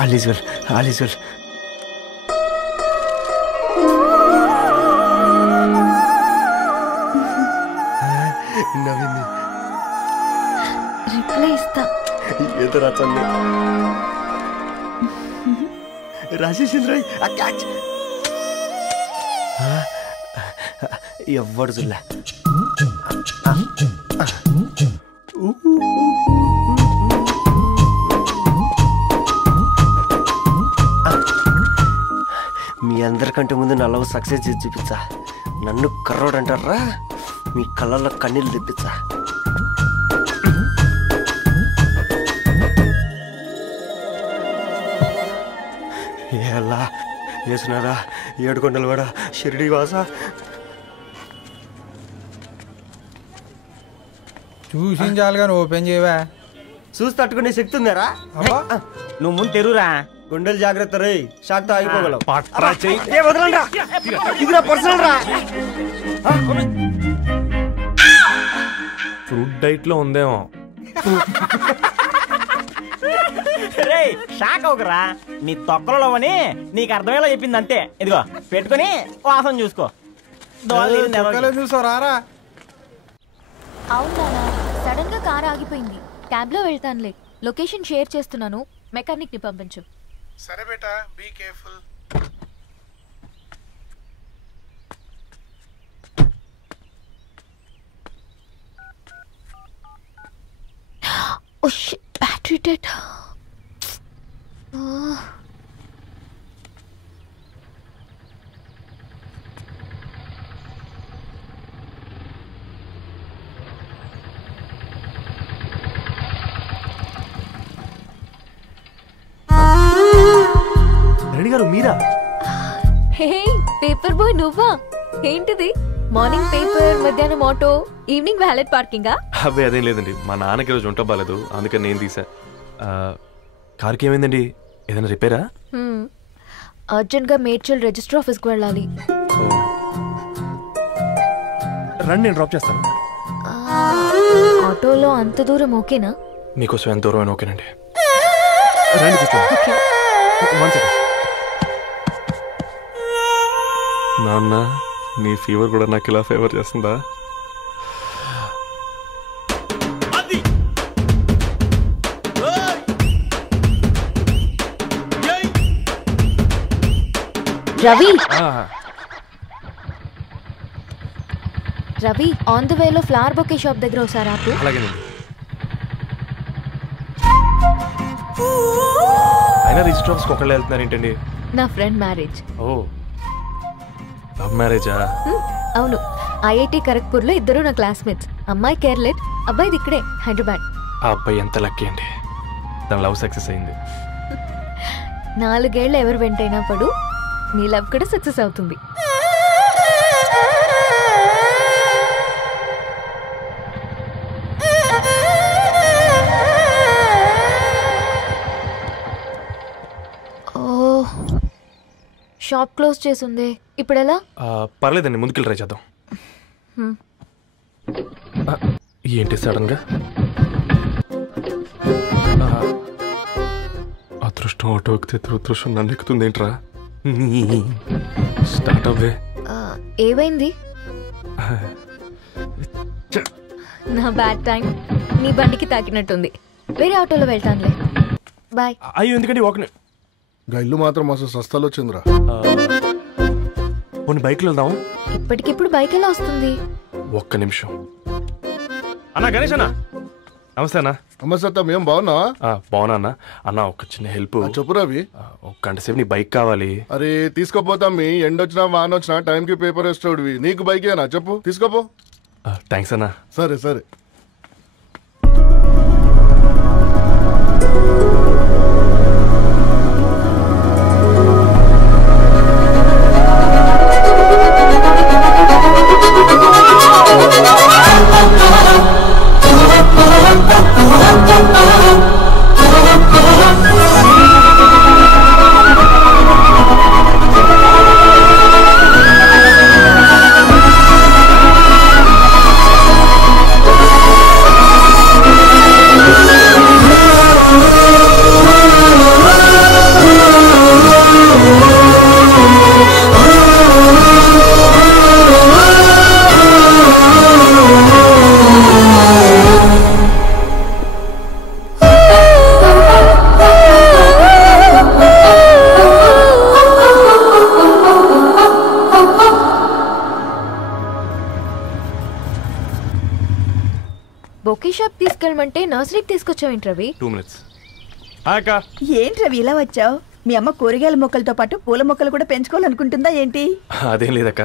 All is well, all is well. నవ్వింది. Reply ఇస్తా. ఏదో రాచండి రాసేసింద్ర. క్యాచ్ ఎవ్వడు చూడలే. మీ అందరికంటే ముందు నా లవ్ సక్సెస్ చేసి చూపించా. నన్ను కర్రోడు అంటారా, మీ కళ్ళల్లో కన్నీళ్ళు తెప్పించా. ఎలా వేసినారా ఏడుకొండలు కూడా షిరిడి వాస. చూసించాలి కానీ ఓపెన్ చేయవా? చూసి తట్టుకునే శక్తి ఉందారా? నువ్వు ముందు తెరురా. గుండెలు జాగ్రత్త రే, షాక్తో ఆగిపోగలవు. ఫ్రూట్ డైట్ లో ఉందేమో. రే షాక్ అవకరా, నీ తొక్కలలో అని నీకు అర్థమయ్యేలా చెప్పింది అంతే. ఇదిగో పెట్టుకుని వాసన చూసుకో. చూసారా? అవునా, సడన్ గా కార్ ఆగిపోయింది. క్యాబ్ లో వెళ్తానులే. లొకేషన్ షేర్ చేస్తున్నాను, మెకానిక్ ని పంపించు. సరే బేటా, be careful. Oh shit, battery dead. Reddy గారు మీరా? హే పేపర్ బాయ్, నువ్వా? ఏంటిది? మార్నింగ్ పేపర్, మధ్యాహ్నం ఆటో, ఈవినింగ్ వ్యాలెట్ పార్కింగా? అబ్బాయి అదేం లేదండి, మా నాన్నకి రోజు ఉంట బాగాలేదు, అందుకని నేను తీసా. కార్కి ఏమైందండి? ఏదైనా రిపేరా? అర్జెంట్ గా మేడ్చల్ రిజిస్టర్ ఆఫీస్ కు వెళ్ళాలి. రండి, నేను డ్రాప్ చేస్తాను. ఆటోలో అంత దూరం ఓకేనా? మీకోసం ఎంత దూరం అయినా ఓకేనండి. రండి కూర్చోండి. నాన్న, నీ ఫీవర్ కూడా నాకు ఇలా ఫేవర్ చేస్తుందా? రవి, రవి ఆన్ ద వేలో ఫ్లవర్ బొకే షాప్ దగ్గర ఒకసారి ఆపు. అలాగేనండి. అయినా రిజిస్టర్ ఆఫీస్కి ఒకళ్ళు వెళ్తున్నారు ఏంటండి? నా ఫ్రెండ్ మ్యారేజ్. ఓ, లవ్ మ్యారేజా? అవును, ఐఐటి ఖరగ్పూర్ లో ఇద్దరు నా క్లాస్మేట్స్. అమ్మాయి కేర్లెట్, అబ్బాయిది ఇక్కడే హైదరాబాద్. ఆ అబ్బాయి ఎంత లక్కీ అండి, తన లవ్ సక్సెస్ అయింది. 4 ఏళ్ళు ఎవరు వెంటైనా పడు, నీ లవ్ కూడా సక్సెస్ అవుతుంది. ఓ, షాప్ క్లోజ్ చేసింది, ఇప్పుడు ఎలా? పర్లేదండి, ముందుకెళ్ళి ట్రై చేద్దాం. ఏంటి సడన్ గా? అదృష్టం ఆటో ఎక్కితే దురదృష్టం నన్ను ఎక్కుతుంది ఏంట్రా? స్టార్ట్ అవ్వే. ఏమైంది? నా బ్యాడ్ టైం నీ బండికి తాకినట్టుంది. వేరే ఆటోలో వెళ్తానులే, బాయ్. అయ్యో ఎందుకండి ఒక ఇల్లు మాత్రం అసలు సస్తాలో వచ్చిందిరా. కొన్ని బైక్లో వెళ్దాం. ఇప్పటికిప్పుడు బైక్ ఎలా వస్తుంది? ఒక్క నిమిషం. అన్నా గణేష్ అన్న, నమస్తే అన్న. నమస్తే, ఏం బాగున్నావా? బాగున్నా అన్న. అన్న ఒక చిన్న హెల్ప్. చెప్పు రవి. ఒక గంట సేపు నీ బైక్ కావాలి. అరే తీసుకోపోతాం, మీ ఎండొచ్చినా వానొచ్చినా టైంకి పేపర్ వేస్తాడువి. నీకు బైక్ ఏనా? చెప్పు, తీసుకోపో. థ్యాంక్స్ అన్న. సరే సరే. తీసుకురమ్మంటే నర్సరీకి తీసుకొచ్చావేంటి రవి? 2 minutes. అక్క ఏంటి రవి ఇలా వచ్చావు? మీ అమ్మ కూరగాయల మొక్కలతో పాటు పూల మొక్కలు కూడా పెంచుకోవాలనుకుంటుందా ఏంటి? అదేం లేదక్క.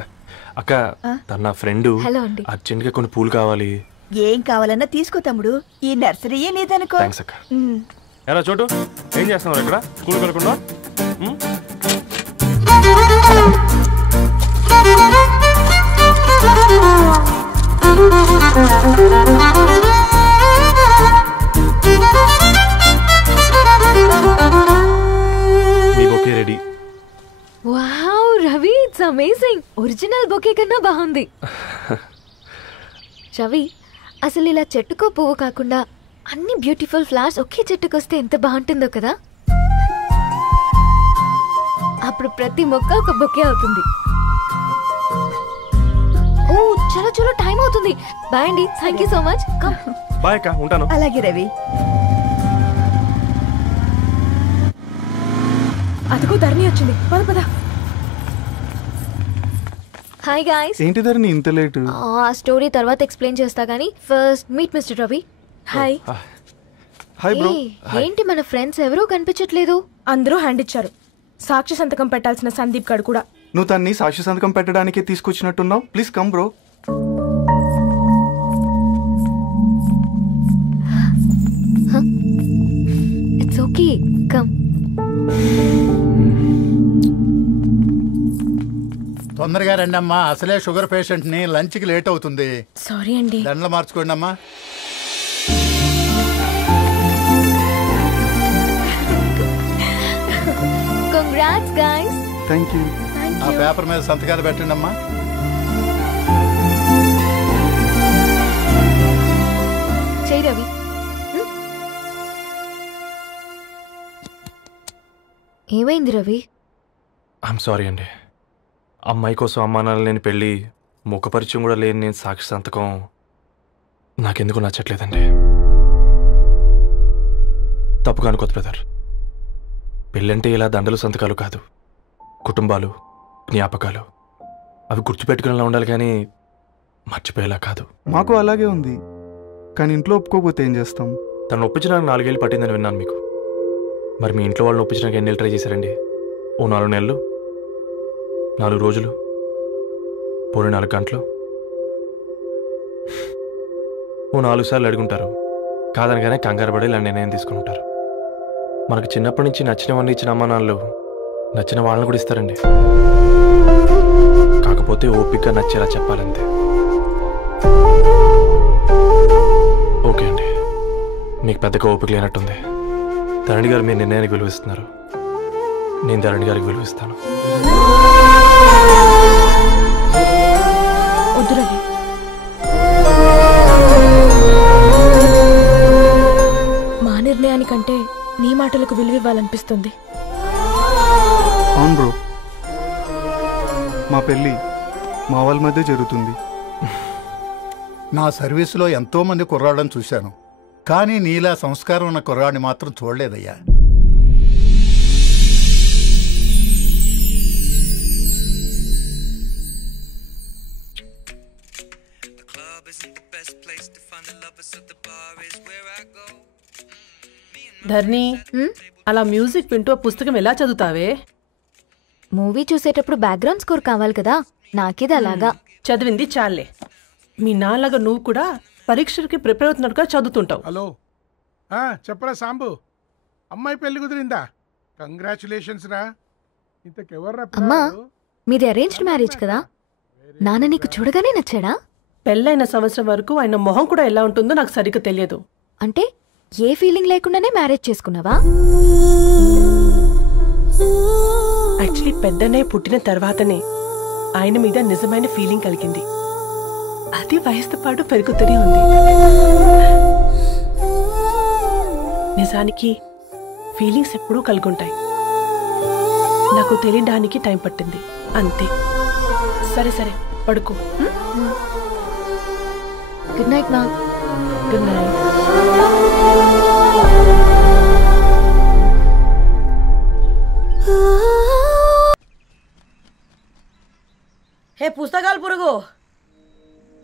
అక్క తన నా ఫ్రెండ్ హలో అండి. అర్జెంట్ గా కొన్ని పూలు కావాలి. ఏం కావాలన్నా తీసుకో తమ్ముడు, ఈ నర్సరీయే నీదనుకో. థ్యాంక్స్ అక్క. ఎలా చోటు ఏం చేస్తున్నావు ఇక్కడ? స్కూల్ కలకుండా మీ bouquet ready. Wow Ravi, it's amazing. Original bouquet కన్నా బాగుంది. రవి, అసలు ఇలా చెట్టుకో పువ్వు కాకుండా అన్ని బ్యూటిఫుల్ ఫ్లవర్స్ ఒకే చెట్టుకు వస్తే ఎంత బాగుంటుందో కదా. అప్పుడు ప్రతి మొక్క ఒక బొకే అవుతుంది. ఓ చలో చలో, టైం అవుతుంది. బాయ్ అండి, thank you so much. Come. Bye అక్క, ఉంటాను. అలాగే రవి. అదిగో ధరణి వచ్చింది, పద పద. Hi guys. ఏంటి ధరణి ఇంత లేట్? ఆ స్టోరీ తర్వాత ఎక్స్ప్లెయిన్ చేస్తా గానీ first meet mister Ravi. Hi. Hi bro. ఏంటి మన ఫ్రెండ్స్ ఎవరూ కనిపించట్లేదు? అందరూ హ్యాండ్ ఇచ్చారు. సాక్షి సంతకం పెట్టాల్సిన సందీప్ గడు కూడా. నువ్వు తన్ని సాక్షి సంతకం పెట్టడానికే తీసుకొచ్చినట్టున్నావు. Please come bro. It's okay, come. తొందరగా రండి అమ్మా, అసలే షుగర్ పేషెంట్ ని, లంచ్ కి లేట్ అవుతుంది. సారీ అండి. దండలు మార్చుకోండి అమ్మా. Congrats guys. Thank you. ఆ పేపర్ మీద సంతకాలు పెట్టండి అమ్మా. చెయ్యి రవి. ఏమైంది రవి? ఐఎమ్ సారీ అండి. అమ్మాయి కోసం అమ్మా నాన్న లేని పెళ్ళి, ముఖ పరిచయం కూడా లేని నేను సాక్షి సంతకం నాకెందుకు నచ్చట్లేదండి. తప్పుగా అనుకోదు బ్రదర్. పెళ్ళంటే ఇలా దండలు సంతకాలు కాదు, కుటుంబాలు, జ్ఞాపకాలు. అవి గుర్తుపెట్టుకునేలా ఉండాలి కానీ మర్చిపోయేలా కాదు. మాకు అలాగే ఉంది, కానీ ఇంట్లో ఒప్పుకోకపోతే ఏం చేస్తాం? తను ఒప్పించడానికి 4 ఏళ్ళు పట్టిందని విన్నాను మీకు. మరి మీ ఇంట్లో వాళ్ళని ఒప్పించడానికి ఎన్ని ఏళ్ళు ట్రై చేశారండి? ఓ 4 నెలలు, 4 రోజులు, పోనీ 4 గంటలు, ఓ 4 సార్లు అడుగుంటారు. కాదనగానే కంగారు పడి ఇలా నిర్ణయం తీసుకుని ఉంటారు. మనకు చిన్నప్పటి నుంచి నచ్చినవన్నీ ఇచ్చిన అమ్మ నాన్నలు నచ్చిన వాళ్ళని కూడా ఇస్తారండి. కాకపోతే ఓపికగా నచ్చేలా చెప్పాలంతే. ఓకే అండి, మీకు పెద్దగా ఓపిక లేనట్టుంది. ధరణి గారు మీ నిర్ణయానికి విలువిస్తున్నారు, నేను ధరణి గారికి విలువిస్తాను. వద్దు రవి. మా నిర్ణయానికంటే నీ మాటలకు విలువ ఇవ్వాలనిపిస్తుంది. అవును బ్రో, మా పెళ్ళి మా వాళ్ళ మధ్య జరుగుతుంది. నా సర్వీసులో ఎంతో మంది కుర్రాళ్ళని చూశాను, కానీ నీలా సంస్కారం ఉన్న కుర్రాడిని మాత్రం చూడలేదయ్యా. ధర్ని, అలా మ్యూజిక్ వింటూ ఆ పుస్తకం ఎలా చదువుతావే? మూవీ చూసేటప్పుడు బ్యాక్గ్రౌండ్ స్కోర్ కావాలి కదా, నాకేది అలాగా. చదివింది చాలే. మీ నాన్నగా నువ్వు కూడా పరీక్షలకి ప్రిపేర్ అవుతున్నట్టుగా చదువుతుంటావు. హలో, చెప్పరా సాంబు, అమ్మాయి పెళ్లి కుదిరిందా? కంగ్రాచులేషన్స్ రా. ఇంతకెవర్రా? అమ్మా, మీది అరేంజ్డ్ మ్యారేజ్ కదా, నాన్న నీకు చూడగానే నచ్చాడా? పెళ్ళైన సంవత్సరం వరకు ఆయన మొహం కూడా ఎలా ఉంటుందో నాకు సరిగ్గా తెలియదు. అంటే ఏ ఫీలింగ్ లేకుండానే మ్యారేజ్ చేసుకున్నావా? యాక్చువల్లీ పెద్దన్నయ్య పుట్టిన తర్వాతనే ఆయన మీద నిజమైన ఫీలింగ్ కలిగింది. అది వయసుతో పాటు పెరుగుతూనే ఉంది. నిజానికి ఫీలింగ్స్ ఎప్పుడూ కలుగుంటాయి, నాకు తెలియడానికి టైం పట్టింది అంతే. సరే సరే, పడుకో. గుడ్ నైట్ మా. Good night. హే పుస్తకాలు పురుగు,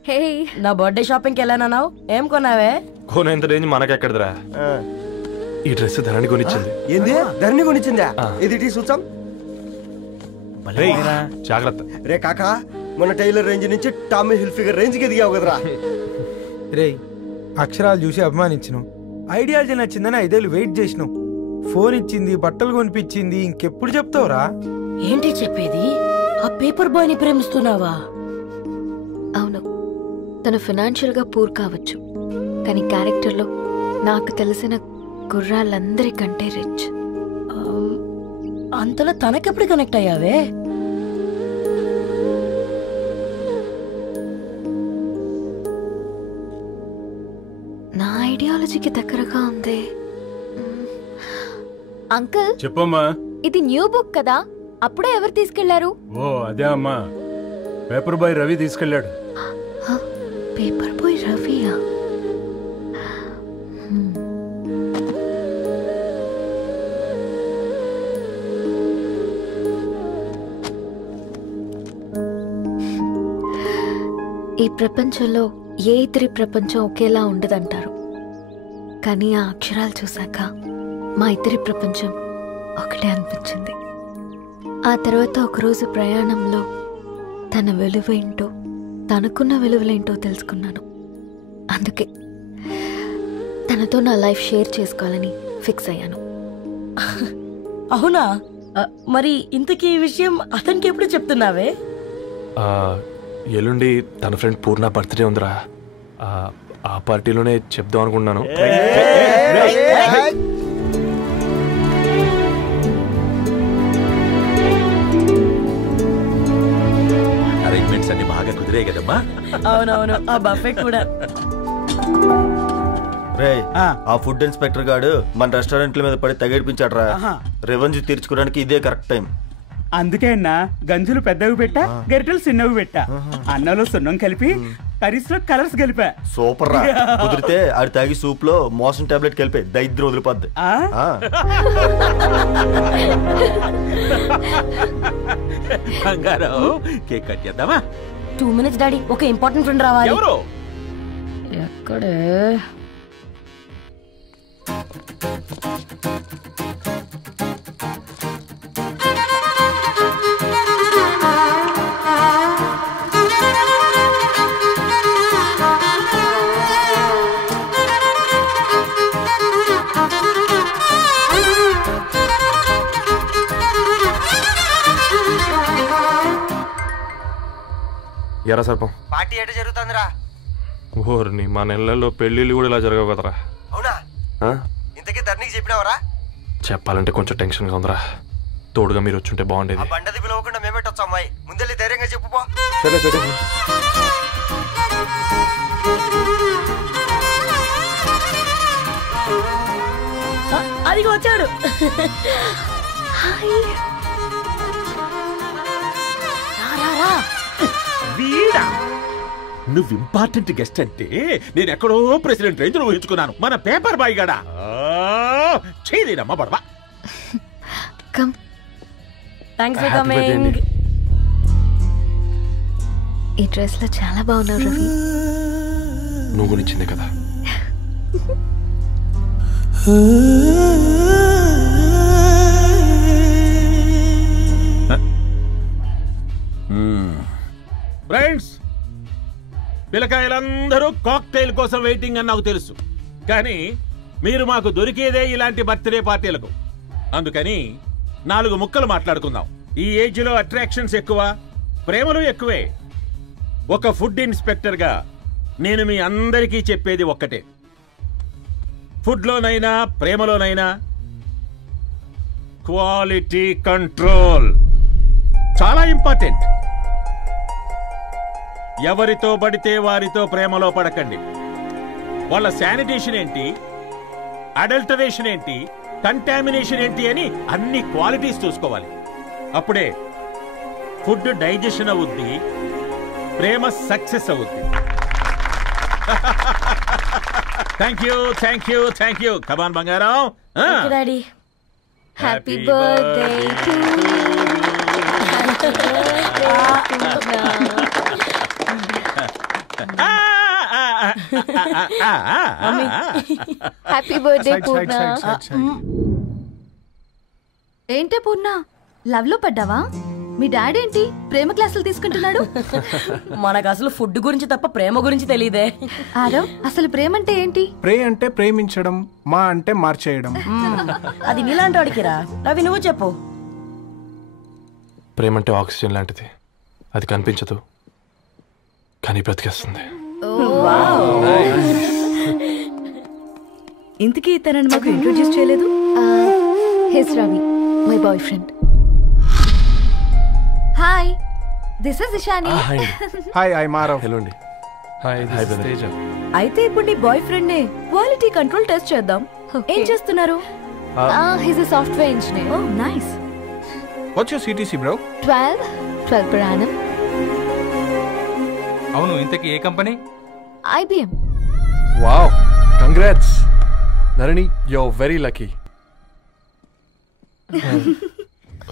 హే నా బర్త్డే షాపింగ్కి వెళ్ళానన్నావు, ఏం కొన్నావే? కోన ఎంత రేంజ్ మనకెక్కడదిరా. ఈ డ్రెస్ ధరణి కొనిచ్చింది. ఏంది ధరణి కొనిచ్చిందా? ఇది చూసాం. జాగ్రత్త రే కాకా, మన టైలర్ రేంజ్ నుంచి టామీ హిల్ఫిగర్ రేంజ్ కి ఎదిగావు కదరా. రే అక్షరాలు చూసి అభిమానించినావు, ఐడియాలజీ నచ్చిందని 5 ఏళ్ళు వెయిట్ చేసినావు, ఫోన్ ఇచ్చింది, బట్టలు కొనిపించింది, ఇంకెప్పుడు చెప్తావురా? ఏంటి చెప్పేది? ఆ పేపర్ బాయ్ ని ప్రేమిస్తున్నావా? అవును, తను ఫైనాన్షియల్ గా పూర్ కావచ్చు, కానీ క్యారెక్టర్ లో నాకు తెలిసిన కుర్రాళ్ళందరికంటే రిచ్. అంతలో తనకెప్పుడు కనెక్ట్ అయ్యావే? నా ఐడియాలజీకి దగ్గరగా ఉంది. అంకుల్ చెప్పమ్మా. ఇది న్యూ బుక్ కదా, అప్పుడే ఎవరు తీసుకెళ్లారు? ఓ అదే అమ్మా, పేపర్ బాయ్ రవి తీసుకెళ్ళాడు. పేపర్ బాయ్ రవియా? ఈ ప్రపంచంలో ఏ ఇతరి ప్రపంచం ఒకేలా ఉండదంటారు, కానీ ఆ అక్షరాలు చూశాక మా ఇతరి ప్రపంచం ఒకటే అనిపించింది. ఆ తర్వాత ఒకరోజు ప్రయాణంలో తన విలువేంటో, తనకున్న విలువలేంటో తెలుసుకున్నాను. అందుకే తనతో నా లైఫ్ షేర్ చేసుకోవాలని ఫిక్స్ అయ్యాను. అవునా? మరి ఇంతకీ ఈ విషయం అతనికి ఎప్పుడు చెప్తున్నావే? ఎల్లుండి తన ఫ్రెండ్ పూర్ణ బర్త్డే ఉందిరా, ఆ పార్టీలోనే చెప్దాం అనుకున్నాను. అరేంజ్మెంట్స్ అన్ని బాగా కుదిరే కదమ్మా. అవునవును, ఆ బఫే కూడా. రే ఆ ఫుడ్ ఇన్స్పెక్టర్ గాడు మన రెస్టారెంట్ల మీద పడి తగేడిపించాడ్రా. రెవెన్యూ తీర్చుకోవడానికి ఇదే కరెక్ట్ టైం. అందుకే అన్న గంజులు పెద్దవి పెట్టా, గరిటెలు చిన్నవి పెట్టా, అన్నంలో సున్నం కలిపి కర్రీస్ లో కలర్స్ కలిపా. సూపర్ రా. కుదిరితే ఆడి తాగి సూప్ లో మోషన్ టాబ్లెట్ కలిపి దైద్యం వదిలిపోద్ది. కేక్ కట్ చేద్దామా? 2 minutes డాడీ, ఒక ఇంపార్టెంట్ ఫ్రెండ్ రావాలి. ఎవరు? ఎక్కడే? ఎరా సర్పం, పార్టీ ఎట జరుగుతుందిరా? ఓర్ని మా నెలల్లో పెళ్ళిళ్ళు కూడా ఇలా జరగవు కదరా. అవునా? ఇంతకీ ధరణికి చెప్పినావరా? చెప్పాలంటే కొంచెం టెన్షన్గా ఉందిరా. తోడుగా మీరు వచ్చుంటే బాగుండేది. బండది పిలవకుండా మేమేటొచ్చా అమ్మాయి? ముందెళ్ళి ధైర్యంగా చెప్పుపో. సరే సరే. అదిగో వచ్చాడు. వీడా? నువ్వు ఇంపార్టెంట్ గెస్ట్ అంటే నేను ఎక్కడో ప్రెసిడెంట్ రేంజ్ ఊహించుకున్నాను. మన పేపర్ బాయ్ గడా చేయలేనమ్మా బడవా. కమ్. Thanks for coming. ఈ డ్రెస్ లో చాలా బాగున్నావు రవి. నువ్వు గురించిందే కదా. ఫ్రెండ్స్, పిల్లకాయలందరూ కాక్టైల్ కోసం వెయిటింగ్ అని నాకు తెలుసు, కానీ మీరు మాకు దొరికేదే ఇలాంటి బర్త్డే పార్టీలకు. అందుకని 4 ముక్కలు మాట్లాడుకుందాం. ఈ ఏజ్ లో అట్రాక్షన్స్ ఎక్కువ, ప్రేమలు ఎక్కువే. ఒక ఫుడ్ ఇన్స్పెక్టర్ గా నేను మీ అందరికీ చెప్పేది ఒక్కటే, ఫుడ్ లోనైనా ప్రేమలోనైనా క్వాలిటీ కంట్రోల్ చాలా ఇంపార్టెంట్. ఎవరితో పడితే వారితో ప్రేమలో పడకండి. వాళ్ళ శానిటేషన్ ఏంటి, అడల్టరేషన్ ఏంటి, కంటామినేషన్ ఏంటి అని అన్ని క్వాలిటీస్ చూసుకోవాలి. అప్పుడే ఫుడ్ డైజెషన్ అవుద్ది, ప్రేమ సక్సెస్ అవుద్ది. Thank you, thank you, thank you. Come on బంగారం. Daddy, happy birthday to happy birthday Purna. ఏంటే పూర్ణ, లవ్ లో పడ్డావా? మీ డాడీ ఏంటి ప్రేమ క్లాసులు తీసుకుంటున్నాడు? మనకు అసలు ఫుడ్ గురించి తప్ప ప్రేమ గురించి తెలియదే. ఆరవ్, అసలు ప్రేమ అంటే ఏంటి? ప్రే అంటే ప్రేమించడం, మా అంటే మార్చేయడం. అది నీలాంటి వాడికిరా. రవి నువ్వు చెప్పు. ప్రేమ అంటే ఆక్సిజన్ లాంటిది. అది కనిపించదు కానీ బ్రతికేస్తుంది. ఇంతకీ తనని మాకు ఇంట్రొడ్యూస్ చేయలేదు. He's Ravi, my boy friend. Hi, this is Ishani. Hi, I Maarav. Hello అండి. హాయ్, తేజ. అయితే ఇప్పుడు నీ బాయ్ ఫ్రెండ్ నే క్వాలిటీ కంట్రోల్ టెస్ట్ చేద్దాం. ఏం చేస్తున్నారు? He's a software engineer. Oh nice. What's your CTC bro? 12 per annum. అవును, ఇంతకీ ఏ company? IBM. Wow, congrats Dharani, you are very lucky.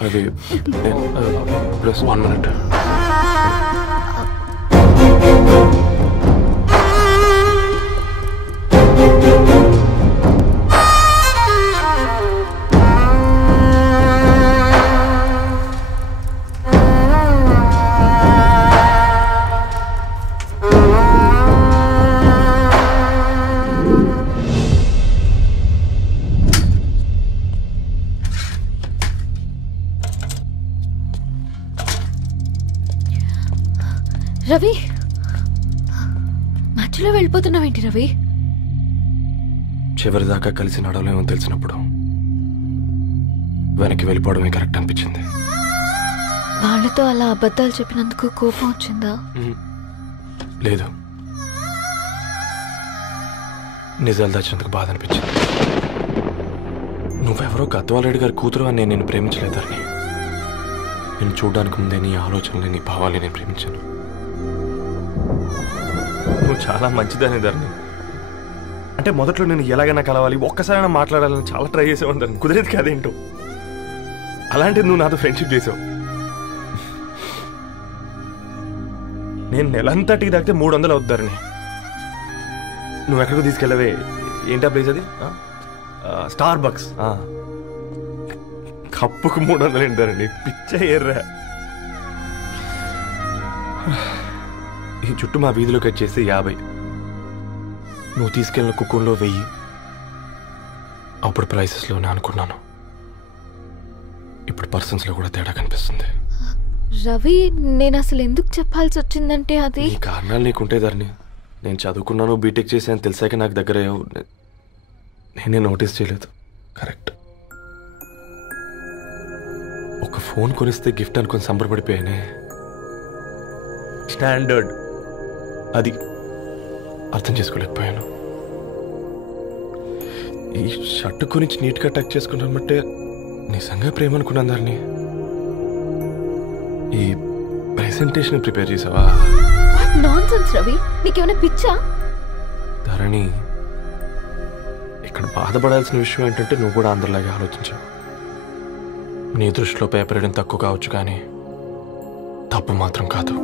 అది ప్లస్ 1 minute. రవి, మధ్యలో వెళ్ళిపోతున్నావేంటి రవి? చివరిదాకా కలిసి నడవలేమో తెలిసినప్పుడు వెనక్కి వెళ్ళిపోవడమే కరెక్ట్ అనిపించింది. వాళ్ళతో అలా అబద్ధాలు చెప్పినందుకు కోపం వచ్చిందా? లేదు, నిజాలు దాచినందుకు బాధ అనిపించింది. నువ్వెవరో గద్వాలరెడ్డి గారి కూతురు అని నేను ప్రేమించలేదని. నేను చూడడానికి ముందే నీ ఆలోచనలు, నీ భావాలు నేను ప్రేమించాను. నువ్వు చాలా మంచిదనే ధరణి. అంటే మొదట్లో నేను ఎలాగైనా కలవాలి, ఒక్కసారైనా మాట్లాడాలని చాలా ట్రై చేసేవాడిని ధరణి. కుదిరేది కాదేంటో. అలాంటిది నువ్వు నాతో ఫ్రెండ్షిప్ చేసావు. నేను నెలంతటికి తాకితే 300 అవుతారని. నువ్వు ఎక్కడికో తీసుకెళ్ళవే, ఏంటా ప్లేస్ అది? Star bucks. కప్పుకు 300 ఏంటారండి, పిచ్చ ఎర్రా. ఈ చుట్టూ మా వీధిలో కట్ చేస్తే 50. నువ్వు తీసుకెళ్ళిన కుక్కర్లో 1000. అప్పుడు ప్రైసెస్లోనే అనుకున్నాను, ఇప్పుడు పర్సన్స్లో కూడా తేడా కనిపిస్తుంది. రవి, నేను అసలు ఎందుకు చెప్పాల్సి వచ్చిందంటే అది ఈ కారణాలు నీకుంటే ధరణి. నేను చదువుకున్నాను, బీటెక్ చేశాను తెలిసాక నాకు దగ్గర నేనే నోటీస్ చేయలేదు. కరెక్ట్. ఒక ఫోన్ కొనిస్తే గిఫ్ట్ అనుకుని సంబరపడిపోయానే. స్టాండర్డ్ అది అర్థం చేసుకోలేకపోయాను. ఈ షర్ట్ గురించి నీట్గా టచ్ చేసుకున్నామంటే నిజంగా ప్రేమ అనుకున్నాను దాన్ని. ఈ ప్రెజెంటేషన్ ప్రిపేర్ చేసావా? నాన్సెన్స్ రవి, నీకేమైనా పిచ్చా? ధరణి, ఇక్కడ బాధపడాల్సిన విషయం ఏంటంటే నువ్వు కూడా అందరిలాగే ఆలోచించావు. నీ దృష్టిలో పేపర్ వేయడం తక్కువ కావచ్చు కానీ తప్పు మాత్రం కాదు.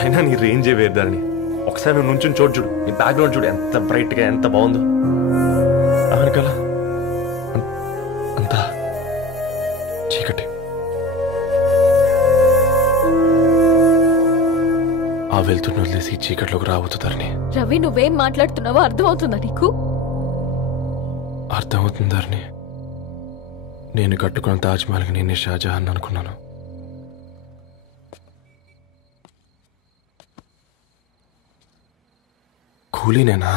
అయినా నీ రేంజే వేరు ధరణి. ఒకసారి నువ్వు నుంచుని చూడు, నీ బ్యాక్గ్రౌండ్ చూడు ఎంత బ్రైట్గా, ఎంత బాగుందో. వెనకాల అంతా చీకటి. ఆ వెళ్తున్న వదిలేసి చీకట్లోకి రాబోతుందని. రవి, నువ్వేం మాట్లాడుతున్నావో అర్థమవుతుందా నీకు? అర్థమవుతుందని. నేను కట్టుకున్న తాజ్మహల్కి నేనే షాజహాన్ అనుకున్నాను. కూలీనేనా?